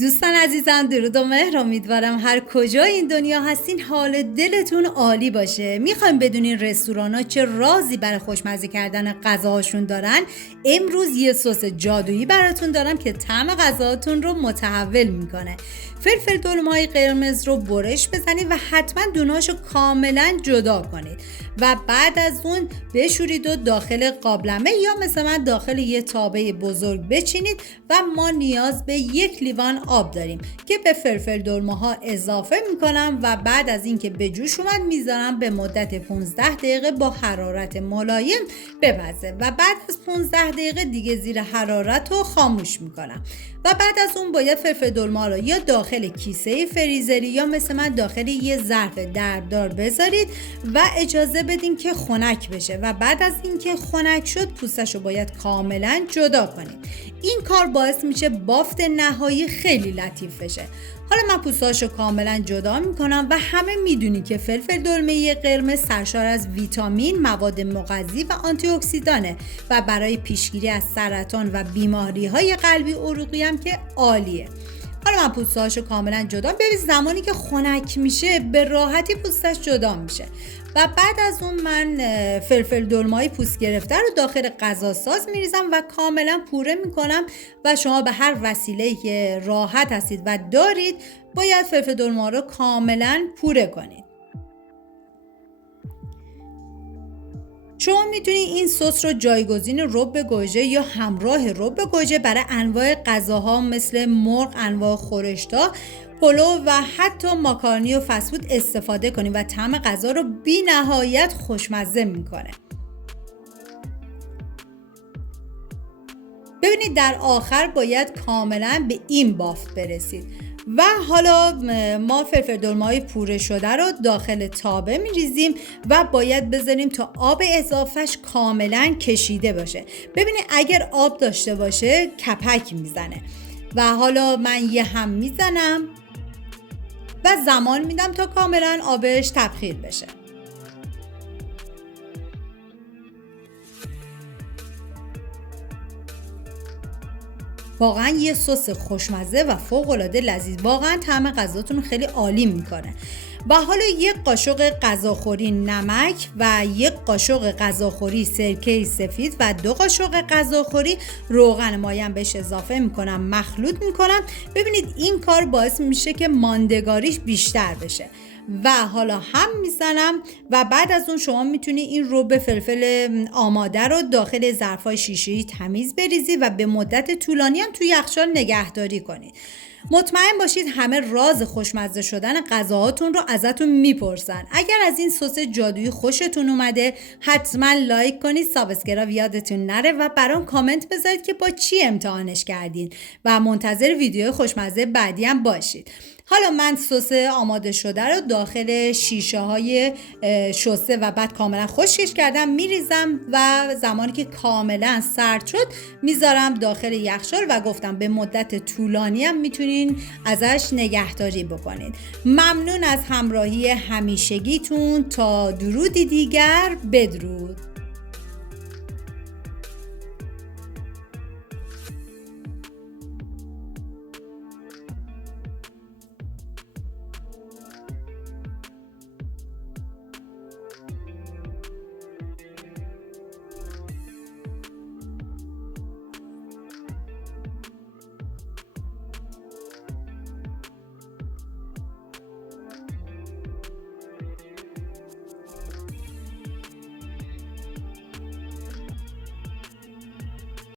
دوستان عزیزم، درود و مهر. امیدوارم هر کجا این دنیا هستین حال دلتون عالی باشه. میخوایم بدونین رستورانا چه رازی برای خوشمزه کردن غذاهاشون دارن؟ امروز یه سس جادویی براتون دارم که طعم غذاهاتون رو متحول میکنه. فلفل دلمه‌های قرمز رو برش بزنید و حتما دونهاشو کاملا جدا کنید و بعد از اون بشورید و داخل قابلمه یا مثلا من داخل یه تابه بزرگ بچینید و ما نیاز به 1 لیوان آب داریم که به فلفل دلمه ها اضافه میکنم و بعد از اینکه به جوش اومد میذارم به مدت 15 دقیقه با حرارت ملایم بپزه و بعد از 15 دقیقه دیگه زیر حرارت رو خاموش میکنم و بعد از اون باید فلفل دلمه رو یا داخل کیسه فریزری یا مثل من داخل یه ظرف دردار بذارید و اجازه بدین که خنک بشه و بعد از اینکه خنک شد پوستش رو باید کاملا جدا کنید. این کار باعث میشه بافت نهایی خیلی لطیف بشه. حالا من پوستاشو کاملا جدا میکنم و همه میدونی که فلفل دلمه قرمز سرشار از ویتامین، مواد مغذی و آنتی اکسیدانه و برای پیشگیری از سرطان و بیماری های قلبی عروقی هم که عالیه. حالا من پوستاشو کاملا جدا، ببین زمانی که خنک میشه به راحتی پوستش جدا میشه و بعد از اون من فلفل دلمه‌ای پوست گرفته رو داخل غذاساز میریزم و کاملا پوره میکنم و شما به هر وسیله‌ای که راحت هستید و دارید باید فلفل دلمه رو کاملا پوره کنید. شما میتونید این سس رو جایگزین رب گوجه یا همراه رب گوجه برای انواع غذاها مثل مرغ، انواع خورشتا، پلو و حتی ماکارونی و فسفود استفاده کنید و طعم غذا رو بی نهایت خوشمزه میکنه. ببینید در آخر باید کاملا به این بافت برسید و حالا ما فلفل دلمه‌های پوره شده رو داخل تابه میریزیم و باید بذاریم تا آب اضافهش کاملا کشیده باشه. ببینید اگر آب داشته باشه کپک میزنه و حالا من یه هم میزنم و زمان میدم تا کاملا آبش تبخیر بشه. واقعا یه سس خوشمزه و فوق‌العاده لذیذ، واقعا طعم غذاتون خیلی عالی میکنه. و حالا 1 قاشق غذاخوری نمک و 1 قاشق غذاخوری سرکه سفید و 2 قاشق غذاخوری روغن مایم بهش اضافه میکنم، مخلوط میکنم. ببینید این کار باعث میشه که ماندگاریش بیشتر بشه و حالا هم میزنم و بعد از اون شما میتونید این رب فلفل آماده رو داخل ظرفای شیشه‌ای تمیز بریزید و به مدت طولانی هم توی یخچال نگهداری کنید. مطمئن باشید همه راز خوشمزه شدن غذاهاتون رو ازتون میپرسن. اگر از این سس جادویی خوشتون اومده حتما لایک کنید، سابسکرایب یادتون نره و برام کامنت بذارید که با چی امتحانش کردین و منتظر ویدیو خوشمزه بعدی هم باشید. حالا من سس آماده شده رو داخل شیشه های شسته و بعد کاملا خشکش کردم میریزم و زمانی که کاملا سرد شد میذارم داخل یخچال و گفتم به مدت طولانی هم میتونین ازش نگهداری بکنید. ممنون از همراهی همیشگیتون. تا درودی دیگر، بدرود.